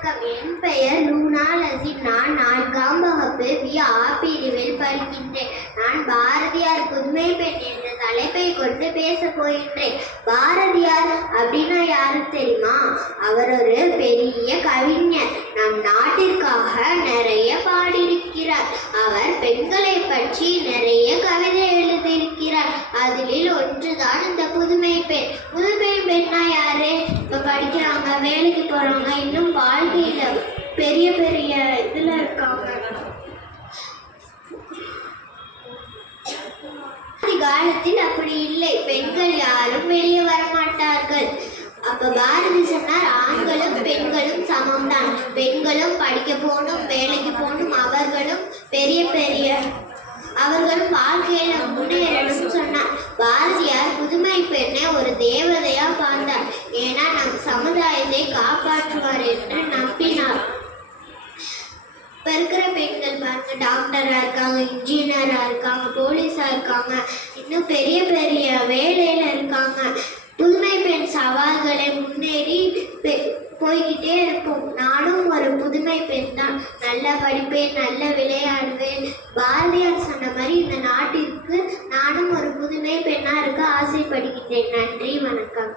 வணக்கம். என் பெயர் லூனா லசின். நான் 4ஆம் வகுப்பு A பிரிவில் படிக்கின்றேன். நான் பாரதியார் புதுமை பெண் என்ற தலைப்பை கொண்டு பேச போகின்றேன். பாரதியார் அப்படின்னா யாருக்கு தெரியுமா? அவர் ஒரு பெரிய கவிஞர். நம் நாட்டிற்காக நிறைய பாடியிருக்கிறார். அவர் பெண்களை பற்றி நிறைய கவிதை எழுதியிருக்கிறார். அதில் ஒன்றுதான் இந்த புதுமை பெண். புதுமை பெண்ணா யாரு? இப்போ படிக்கிறாங்க, வேலைக்கு போறாங்க, இன்னும் வாழ்க்கையில பெரிய பெரிய இதுல இருக்காங்க. காலத்தில் அப்படி இல்லை. பெண்கள் யாரும் வெளியே வரமாட்டார்கள். அப்ப பாரதி சொன்னார், ஆண்களும் பெண்களும் சமம்தான். பெண்களும் படிக்க போகணும், வேலைக்கு போகணும், அவர்களும் வாழ்க்கையில முன்னேறணும்னு சொன்னார். பாரதியார் புதுமை பெண்ணை ஒரு தேவதையா பார்த்தார். ஏன்னா நம் சமுதாயத்தை காப்பாற்றுவார் என்று நம்பினார். இப்ப இருக்கிற பெண்கள் பாருங்க, டாக்டரா இருக்காங்க, இன்ஜினியரா இருக்காங்க, போலீஸா இருக்காங்க, இன்னும் பெரிய பெரிய வேலையில இருக்காங்க. புதுமை பெண் சவால்களை முன்னேறி போய்கிட்டே இருக்கும். நானும் ஒரு புதுமை பெண் தான். நல்லா படிப்பேன், நல்லா விளையாடுவேன். பாரதியார் சொன்ன மாதிரி இந்த நாட்டிற்கு நானும் ஒரு புதுமை பெண்ணா இருக்க ஆசைப்படுகின்றேன். நன்றி, வணக்கம்.